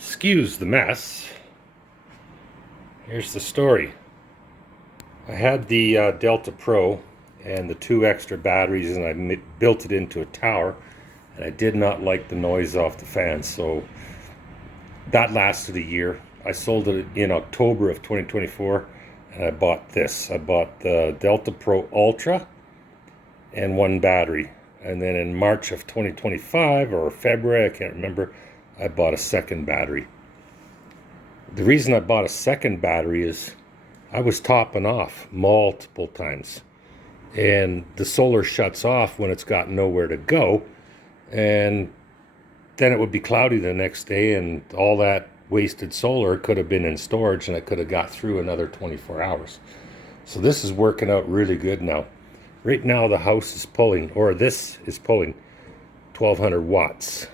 Excuse the mess. Here's the story. I had the Delta Pro and the 2 extra batteries, and I built it into a tower, and I did not like the noise off the fan, so that lasted a year. I sold it in October of 2024, and I bought this. I bought the Delta Pro Ultra and 1 battery, and then in March of 2025 or February, I can't remember, I bought a 2nd battery. The reason I bought a 2nd battery is I was topping off multiple times, and the solar shuts off when it's got nowhere to go, and then it would be cloudy the next day, and all that wasted solar could have been in storage, and I could have got through another 24 hours. So this is working out really good now. Right now the house is pulling, or this is pulling 1200 watts.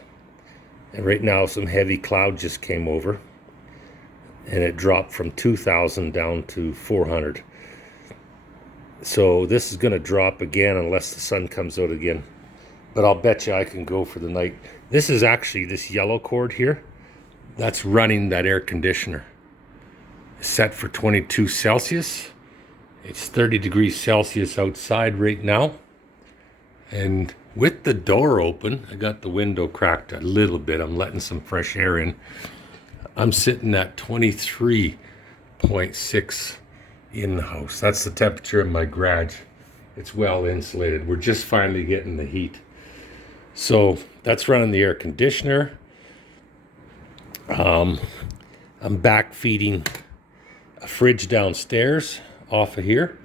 And right now some heavy cloud just came over, and it dropped from 2000 down to 400. So this is going to drop again unless the sun comes out again. But I'll bet you I can go for the night. This is actually this yellow cord here. That's running that air conditioner. It's set for 22 Celsius. It's 30 degrees Celsius outside right now. And with the door open, I got the window cracked a little bit. I'm letting some fresh air in. I'm sitting at 23.6 in the house. That's the temperature of my garage. It's well insulated. We're just finally getting the heat. So that's running the air conditioner. I'm back feeding a fridge downstairs off of here.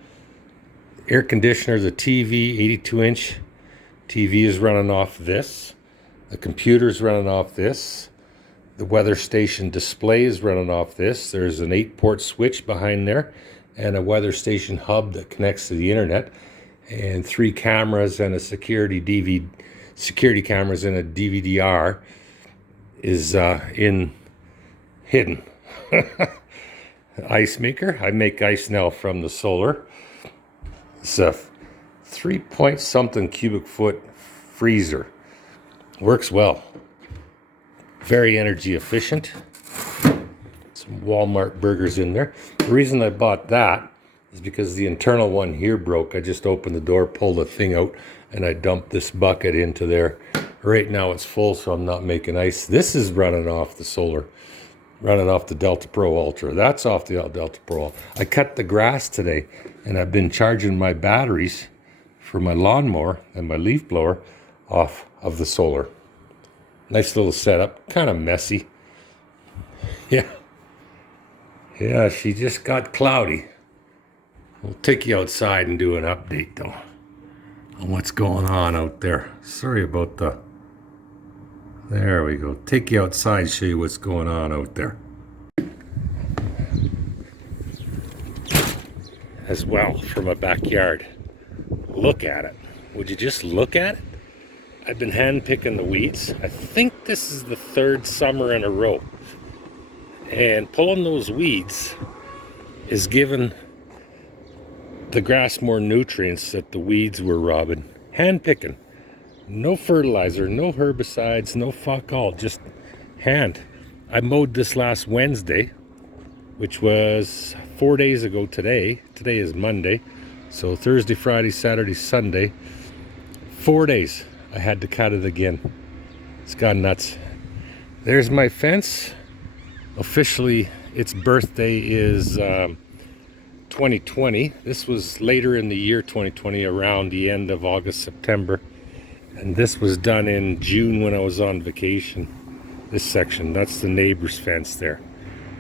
Air conditioner, the TV, 82-inch TV is running off this. The computer's running off this. The weather station display is running off this. There's an 8-port switch behind there and a weather station hub that connects to the internet, and 3 cameras and a security cameras and a DVD-R is hidden. Ice maker. I make ice now from the solar. It's a 3-point-something cubic foot freezer. Works well. Very energy efficient. Some Walmart burgers in there. The reason I bought that is because the internal one here broke. I just opened the door, pulled the thing out, and I dumped this bucket into there. Right now it's full, so I'm not making ice. This is running off the solar, running off the Delta Pro Ultra. That's off the Delta Pro Ultra. I cut the grass today, and I've been charging my batteries for my lawnmower and my leaf blower off of the solar. Nice little setup, kind of messy. Yeah, she just got cloudy. We'll take you outside and do an update though on what's going on out there. Sorry about there we go. Take you outside, show you what's going on out there. As well, from my backyard. Look at it. Would you just look at it? I've been hand picking the weeds. I think this is the 3rd summer in a row. And pulling those weeds is giving the grass more nutrients that the weeds were robbing. Hand picking. No fertilizer, no herbicides, no fuck all, just hand. I mowed this last Wednesday, which was 4 days ago today. Today is Monday. So Thursday, Friday, Saturday, Sunday. 4 days. I had to cut it again. It's gone nuts. There's my fence. Officially, its birthday is 2020. This was later in the year 2020, around the end of August, September. And this was done in June when I was on vacation. This section, that's the neighbor's fence there.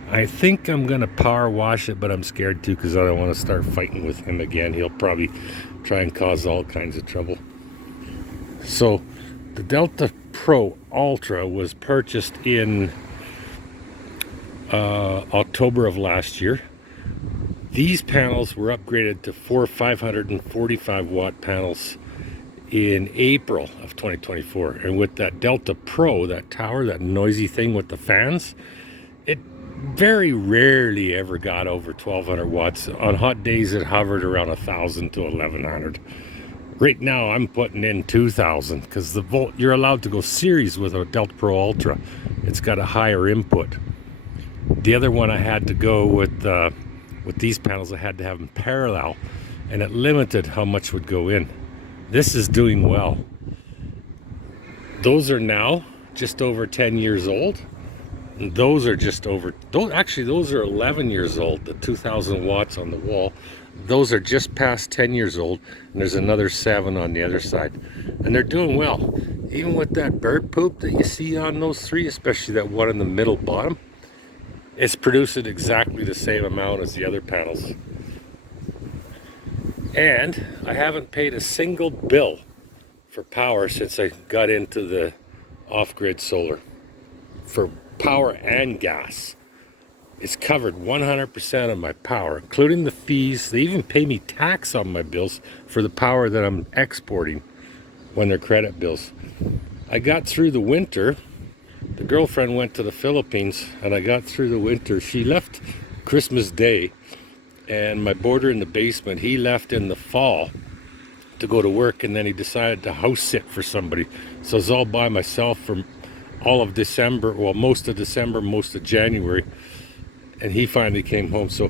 I think I'm going to power wash it, but I'm scared to because I don't want to start fighting with him again. He'll probably try and cause all kinds of trouble. So the Delta Pro Ultra was purchased in October of last year. These panels were upgraded to 4 545 watt panels in April of 2024. And with that Delta Pro, that tower, that noisy thing with the fans, it very rarely ever got over 1200 watts. On hot days, it hovered around 1000 to 1100. Right now I'm putting in 2,000 because the volt, you're allowed to go series with a Delta Pro Ultra. It's got a higher input. The other one I had to go with these panels, I had to have them parallel, and it limited how much would go in. This is doing well. Those are now just over 10 years old. And those are just over, those are 11 years old, the 2,000 watts on the wall. Those are just past 10 years old, and there's another 7 on the other side. And they're doing well. Even with that bird poop that you see on those 3, especially that one in the middle bottom, it's producing exactly the same amount as the other panels. And I haven't paid a single bill for power since I got into the off-grid solar. For power and gas. It's covered 100% of my power, including the fees. They even pay me tax on my bills for the power that I'm exporting when they're credit bills. I got through the winter. The girlfriend went to the Philippines, and I got through the winter. She left Christmas Day, and my boarder in the basement, he left in the fall to go to work, and then he decided to house sit for somebody. So I was all by myself for all of December, well, most of December, most of January, and he finally came home. So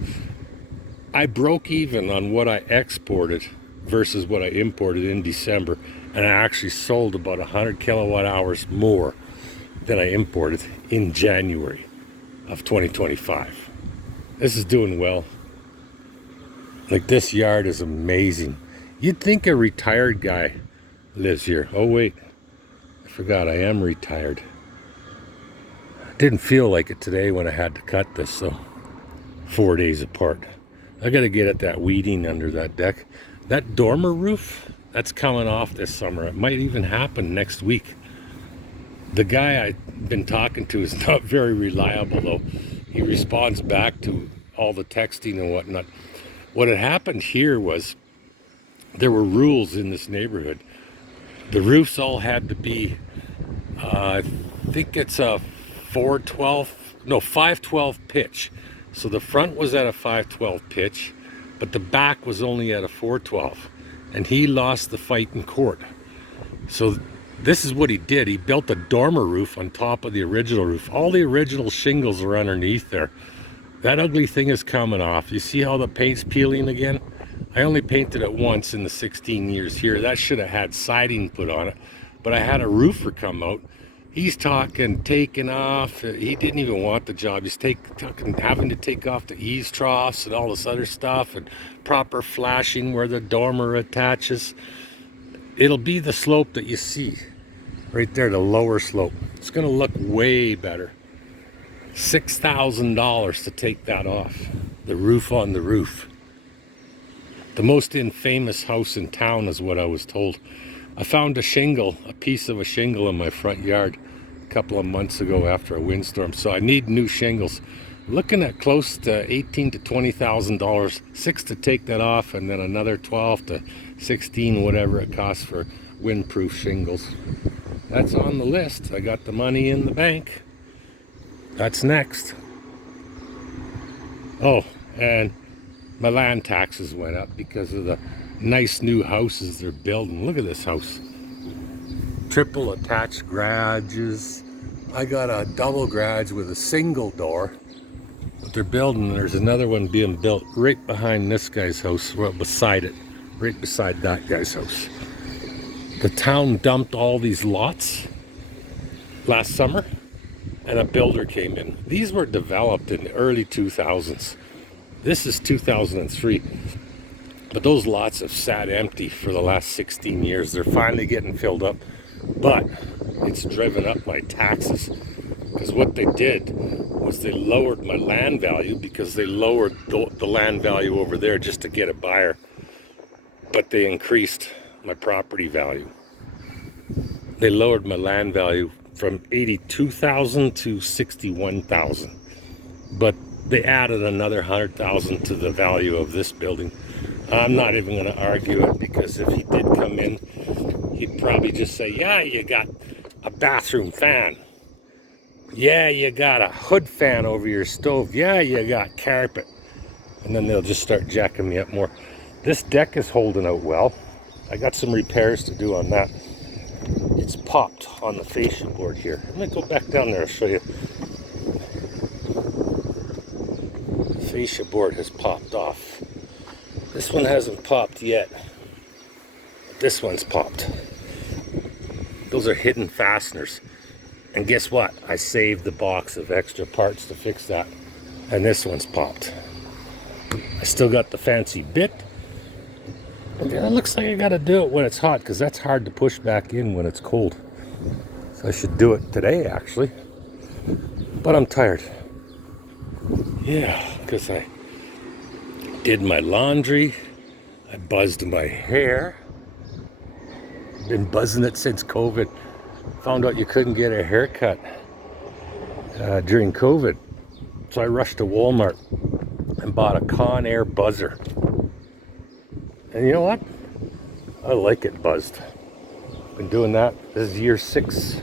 I broke even on what I exported versus what I imported in December, and I actually sold about 100 kilowatt hours more than I imported in January of 2025. This is doing well. Like, this yard is amazing. You'd think a retired guy lives here. Oh wait, I forgot I am retired. Didn't feel like it today when I had to cut this, so 4 days apart. I gotta get at that weeding under that deck. That dormer roof, that's coming off this summer. It might even happen next week. The guy I've been talking to is not very reliable though. He responds back to all the texting and whatnot. What had happened here was there were rules in this neighborhood. The roofs all had to be, I think it's a 512 pitch. So the front was at a 512 pitch, but the back was only at a 412. And he lost the fight in court. So this is what he did. He built a dormer roof on top of the original roof. All the original shingles are underneath there. That ugly thing is coming off. You see how the paint's peeling again? I only painted it once in the 16 years here. That should have had siding put on it. But I had a roofer come out. He's talking, taking off. He didn't even want the job. He's having to take off the eaves troughs and all this other stuff, and proper flashing where the dormer attaches. It'll be the slope that you see right there, the lower slope. It's going to look way better. $6,000 to take that off. The roof on the roof. The most infamous house in town is what I was told. I found a piece of a shingle in my front yard a couple of months ago after a windstorm, so I need new shingles. Looking at close to $18,000 to $20,000, $6,000 to take that off, and then another $12,000 to $16,000, whatever it costs for windproof shingles. That's on the list. I got the money in the bank. That's next. Oh, and my land taxes went up because of the nice new houses they're building. Look at this house. Triple attached garages. I got a double garage with a single door. But they're building, there's another one being built right behind this guy's house, right beside it, right beside that guy's house. The town dumped all these lots last summer, and a builder came in. These were developed in the early 2000s. This is 2003. But those lots have sat empty for the last 16 years. They're finally getting filled up. But it's driven up my taxes. Because what they did was they lowered my land value, because they lowered the land value over there just to get a buyer. But they increased my property value. They lowered my land value from $82,000 to $61,000. But they added another $100,000 to the value of this building. I'm not even going to argue it, because if he did come in, he'd probably just say, yeah, you got a bathroom fan. Yeah, you got a hood fan over your stove. Yeah, you got carpet. And then they'll just start jacking me up more. This deck is holding out well. I got some repairs to do on that. It's popped on the fascia board here. I'm gonna go back down there and show you. The fascia board has popped off. This one hasn't popped yet. This one's popped. Those are hidden fasteners. And guess what? I saved the box of extra parts to fix that. And this one's popped. I still got the fancy bit. And it looks like I gotta do it when it's hot, because that's hard to push back in when it's cold. So I should do it today, actually. But I'm tired. Yeah, because I did my laundry. I buzzed my hair. Been buzzing it since COVID. Found out you couldn't get a haircut during COVID. So I rushed to Walmart and bought a Conair buzzer. And you know what? I like it buzzed. Been doing that. This is year 6.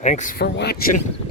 Thanks for watching.